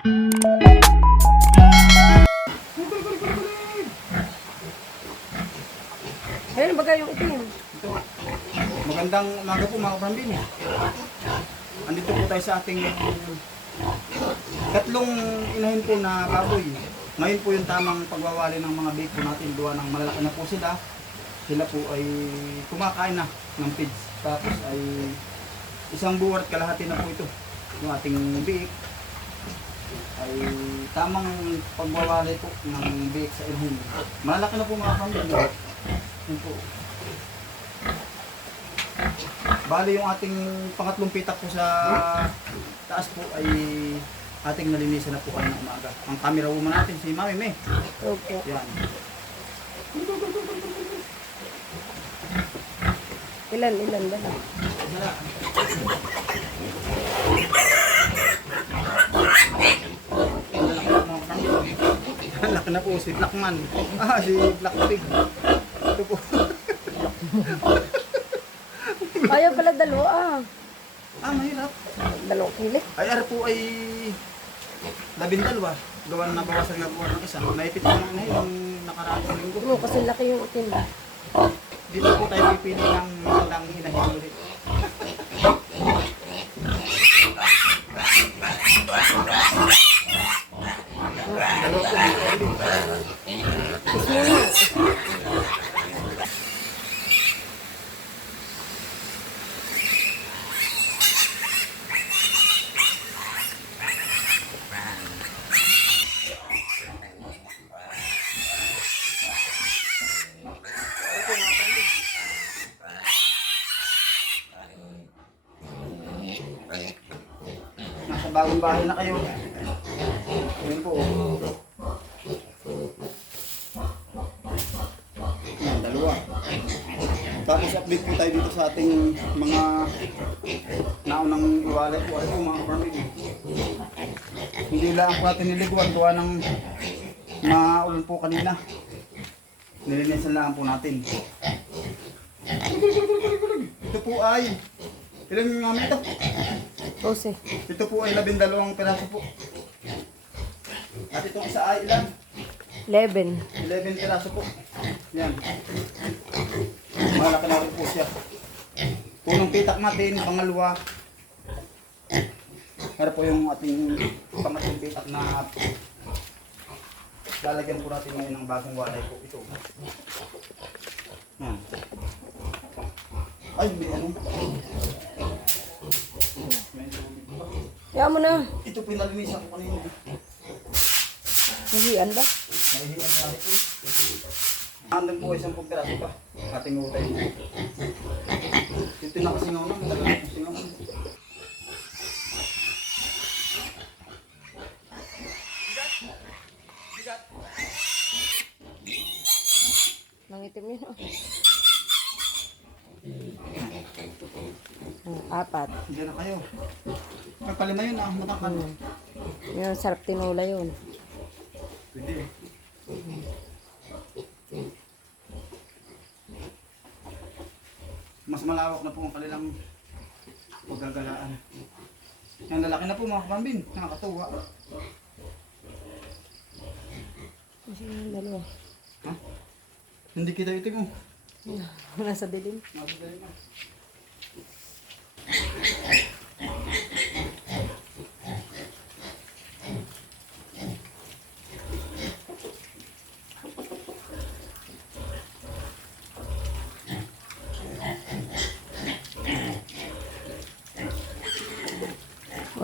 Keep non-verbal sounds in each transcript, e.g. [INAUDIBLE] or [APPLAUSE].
Ayun, bagay yung itim. Ito. Magandang umaga po mga kapambin. Andito po tayo sa ating tatlong inahin po na baboy. Ngayon po yung tamang pagwawali ng mga bake po natin. Duwa ng malalaki na po sila. Sila po ay kumakain na ng feeds. Tapos ay isang buwan at kalahati na po ito. Yung ating bake ay tamang pagwawali po ng bake sa inahin. Malalaki na po mga kapambin. Yun po. Bali yung ating pangatlong pitak po sa taas po ay ating nalinisan na po kanina umaga. Ang camera woman natin, si Mami May. Opo. Yan. Ilan, ilan ba na? Laki na po si Blackman. Ah, si Black Pig. Ito po. [LAUGHS] Ayaw pala dalawa ah. Ah, mahirap. Dalawang kilik. Ay, ara po ay labindalwa. Gawa na nabawasan nga po ng isa. Naipit ko na yung nakaraang linggo. Oo, kasi laki yung itim. Dito po tayo pipili ng magandang inahin ulit. Dalawa [LAUGHS] po dito ulit. Kiss mo na. Nasa bagong bahay na kayo. Ayun po. Yan, dalawa. Tapos update po tayo dito sa ating mga naunang iwalay po. Ano mga family. Hindi lang po natin niliguan. Gawa ng maulan po kanina. Nilinisan lang po natin. Ito po ay Ilan yung namin ito? Ose. Ito po ay labindalawang piraso po. At itong isa ay ilan? 11. 11 piraso po. Yan. Malaki na rin po siya. Punong pitak natin, pangalawa. Pero po yung ating pangatlong pitak na lalagyan po natin ngayon ng bagong walay po ito. Yan. Ay, may ano. Kaya mo na. Ito pinalinisan ko kanina. Nahiyan ba? Nahihiyan na ito. Andun po isang pagpiraso pa. Ating utay. Ito na. Talagang kasi nga naman. Nangitim yun oh. Ah, apat. Diyan na kayo. May palima yun ah. Matangkad. Hmm. Yun, sarap tinula yun. Mas malawak na po ang kanilang paggagalaan. Yan lalaki na po mga kapambin. Nakakatuwa. Kasi yung dalawa. Ha? Hindi kita itim mo. Nasa dilim. Masadali na.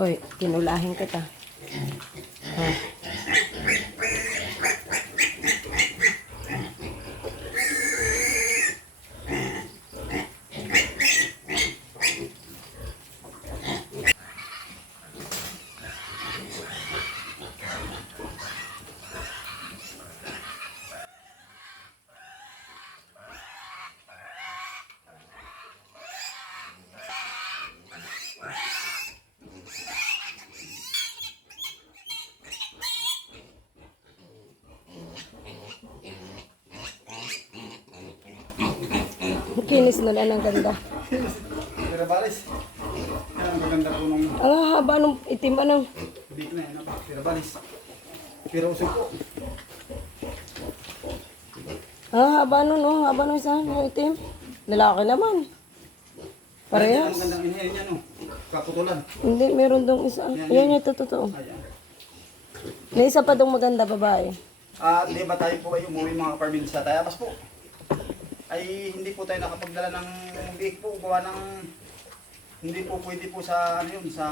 Uy, tinulahin kita. Kinis na lang ang ganda. Pero balis. Yan ang maganda po nung Ang haba nung itim ano. Big na yan, pero balis. Pero usog po. Ah, haba nun, no? Haba nun isa, yung itim. Lalaki naman. Ang Parehas. magandang inhale niya, no? Kaputulan. Hindi, meron dong isa. Yan yung totoo. Ayan. May isa pa dong maganda babae. At di ba tayo po ay umuwi mga kaparbin sa Tayabas po? Ay hindi po tayo nakapagdala ng biik po, gawa ng hindi po pwede po sa ano yun, sa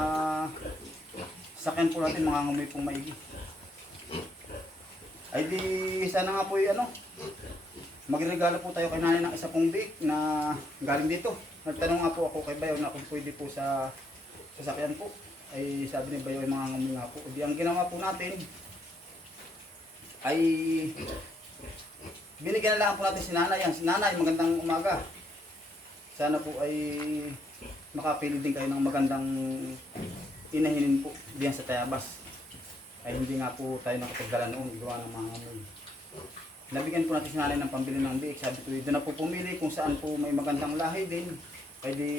sakyan po natin mga ngamoy pong maigi. Ay di sana nga po yung ano, magregalo po tayo kay nanay ng isa pong biik na galing dito. Nagtanong nga po ako kay Bayo na kung pwede po sa sasakyan po. Ay sabi ni Bayo ay mga ngamoy nga po. Di ang ginawa po natin, ay binigyan na lang po natin si nanay yan. Si nanay, magandang umaga. Sana po ay makapili din kayo ng magandang inahinin po diyan sa Tayabas. Ay hindi nga po tayo nakapagdala noon, gawa ng mga ngamoy. Nabigyan po natin si nanay ng pambili ng biik. Sabi ko, doon na po pumili kung saan po may magandang lahi din. Di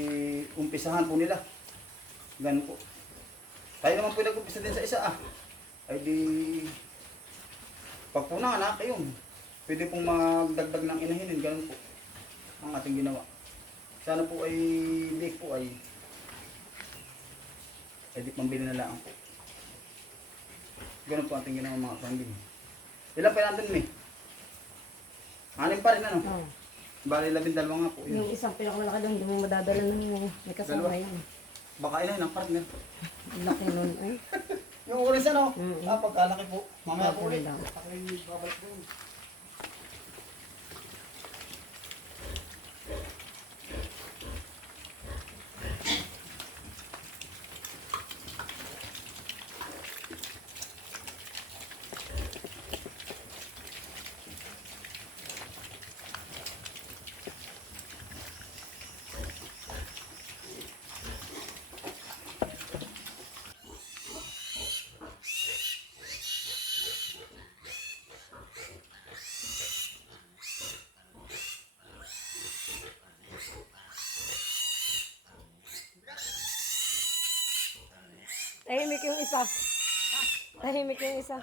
umpisahan po nila. Ganun po. Tayo naman po nag-umpisa din sa isa ah. Ay di pag po ayun, pwede pong magdagdag ng inahinin, ganun po ang ating ginawa. Sana po ay bake po ay pwede pambili na lang po. Ganun po ating ginawa mga pambili. Ilan pa nandun may? Anim pa rin ano? Oh. Bali labing dalawa nga po. Yun. Yung isang pinakamalaki doon, hindi mo madadala ng may kasama yan. Baka inahin ang partner. Laki nun. Ay, [LAUGHS] Yung ulis ano? Mm-mm. Ah, pagkalaki po. Mamaya po ulit. Lang. Ako'y babalik doon. Tahimik yung isa. Tahimik yung isa.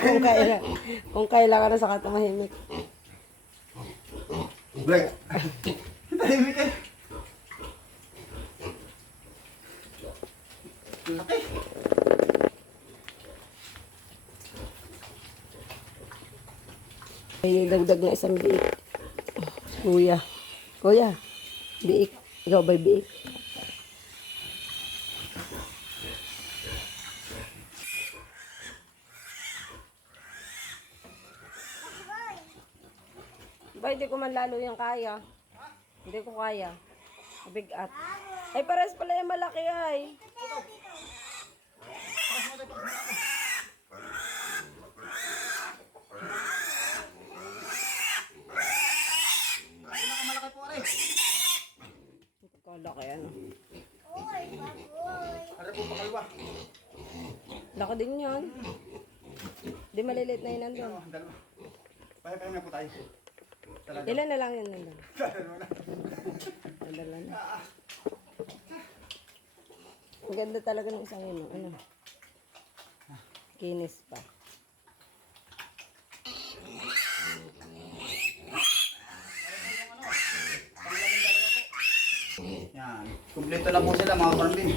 kung kailan, kung kailangan na sa katamahimik. Black. Tahimik eh. Dagdag na isang biik. Kuya. Kuya, biik. Ikaw ba'y biik? Ba, hindi ko man lalo yung kaya. Hindi ko kaya. Bigat. Ay, pares pala yung malaki ay. Malaki po rin. Kalaki ano. Ano po pakalwa? Laki din yan. Di maliliit na yun nandun. Dalawa. Dalawa. Pahinga po tayo. Talaga. Ilan na lang yun nandun? Dalawa na. Ang ganda talaga ng isang yun. Ano? Kinis pa. Yan. Kumpleto na po sila mga karambin.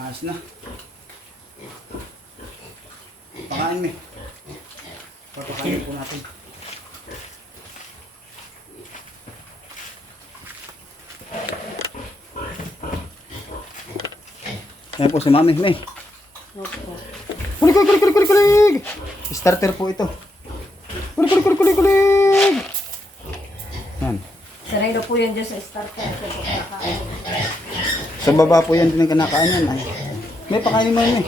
Ayos na. Pakain mo. Papakain po natin. Yan po si Mami. May. Opo. Kulik, kulik, kulik, kulik, kulik! Starter po ito. Kulik, kulik, kulik, kulik, kulik! Yan. Na po yan dyan sa starter. Sa pagkakain. Sa baba po yan din ang kinakain yan. Ay. May pakainin mo yun eh.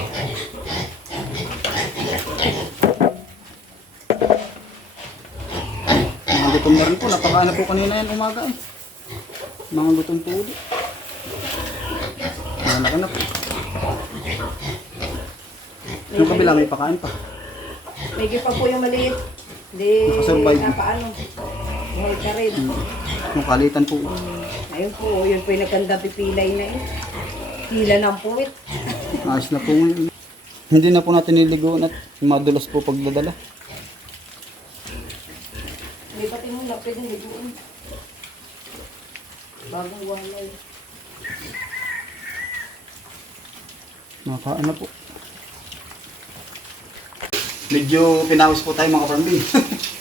Mga gutom na rin po. Napakain na po kanina yan umaga eh. Mga gutom po ulit. Malaki na po. Yung kabila may pakain pa. Medyo pa po yung maliit. Hindi, Nakasurvive. na paano. Buhay ka rin. Yung kalitan po. Ayun po, yun po yung nagkanda pipilay na yun. Tila ng puwit. Ayos na po ngayon. Hindi na po natin niliguan at madulas po pagdadala. Lipatin mo na, pwedeng liguan. Bagong walay. Nakakaan na po. Medyo pinawis po tayo mga kapambin. [LAUGHS]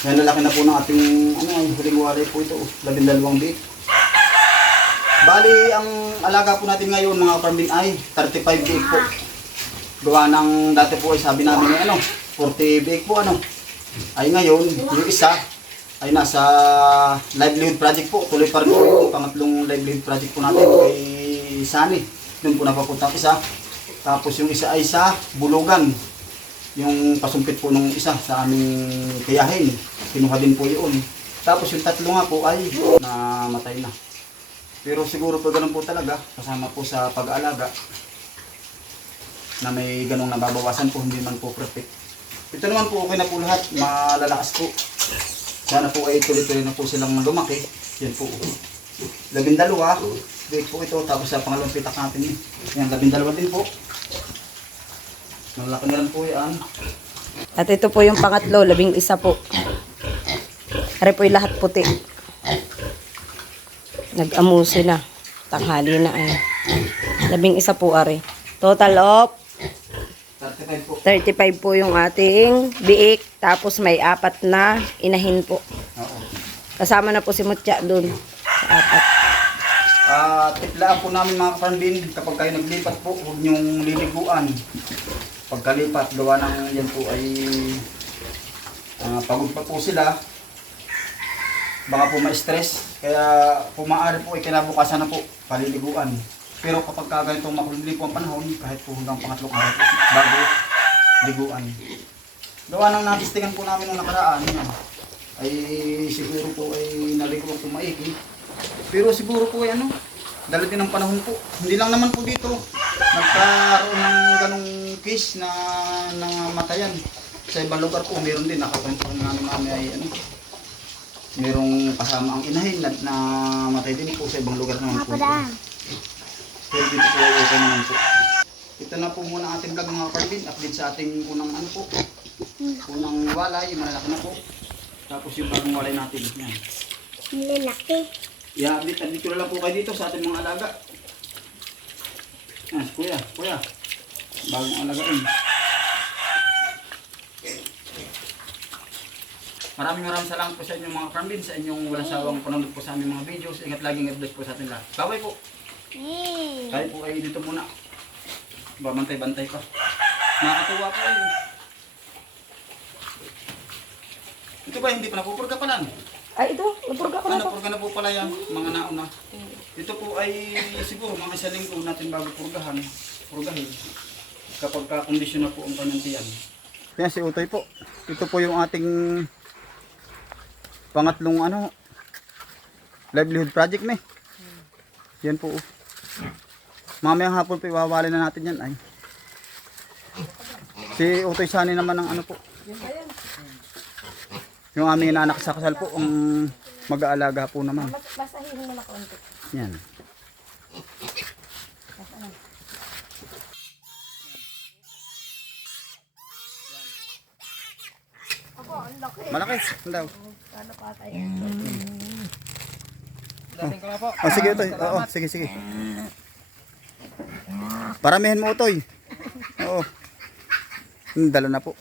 Yan lalaki na po ng ating ano, huling walay po ito. Labindalawang biik. Bali, ang alaga po natin ngayon mga kapambin ay 35 biik po. Gawa ng dati po ay sabi namin ay ano, 40 biik po ano. Ay ngayon, yung isa ay nasa livelihood project po. Tuloy pa rin po yung pangatlong livelihood project po natin kay Sani. Doon po napapunta ang isa. Tapos yung isa ay sa Bulugan. Yung pasumpit po nung isa sa aming kayahin. Kinuha din po yun. Tapos yung tatlo nga po ay namatay na. Pero siguro po ganun po talaga. Kasama po sa pag-aalaga na may ganong nababawasan po, hindi man po perfect. Ito naman po okay na po lahat, malalakas po. Sana po ay tuloy-tuloy na po silang lumaki. Yan po. Labindalawa, big po ito, tapos sa pangalawang pitak natin. Yan, labindalawa din po. Malaki na rin po yan. At ito po yung pangatlo, labing isa po. Are po lahat puti. Nag-amuso na. Tanghali na ay. Labing isa po are. Total of 35 po. 35 po yung ating biik. Tapos may apat na inahin po. Oo. Kasama na po si Mutya dun. Sa apat. Ah, tiplaan po namin mga kaparambin, kapag kayo naglipat po, huwag niyong liliguan. Pagkalipat, gawa ng yan po ay ah, pagod pa po sila. Baka po ma-stress, kaya kung maaari po ay kinabukasan na po, paliliguan. Pero kapag ka ganitong makulili po ang panahon, kahit po hanggang pangatlong araw bago liguan. Gawa ng natistingan po namin nung nakaraan, ay siguro po ay naligo po maigi. Pero siguro po ay ano, dala din ng panahon po. Hindi lang naman po dito nagkaroon ng ganong case na namatayan. Sa ibang lugar po, meron din. Nakakwento ng namin namin ay ano, merong kasama ang inahin na namatay din po sa ibang lugar naman po. Pero dito po ay okay naman po. Ito na po muna ating vlog mga karbin. Update sa ating unang ano po. Unang walay, malalaki na po. Tapos yung bagong walay natin. Yan. Lalaki. I-update, update ko na lang po kayo dito sa ating mga alaga. Si kuya, kuya. Bagong alagain. Maraming maraming salamat po sa inyong mga farmbin, sa inyong walang sawang panonood po sa aming mga videos. Ingat laging God bless po sa ating lahat. Bye po. Tayo po ay dito muna. Babantay-bantay pa. Nakakatuwa po ay. Ito ba hindi pa napupurga pa lang? Ay, ito. Napurga ko na Ano, po. purga na po pala yan, mga nauna. Ito po ay siguro mga isa linggo natin bago purgahan, purgahin. Kapag ka-condition na po ang kanyang tiyan. Yan si Utoy po. Ito po yung ating pangatlong ano, livelihood project na Yan po. oh. Mamayang hapon po iwawali na natin yan ay. Si Utoy Sani naman ang ano po. Yung aming anak sa kasal po, ang mag-aalaga po naman. Basahin mo na konti. Yan. Malaki. Ang daw. Kano pa tayo? Oh, sige, Utoy. Oo, sige, sige. Paramihan mo, Utoy. Oo. Hmm, Dala na po.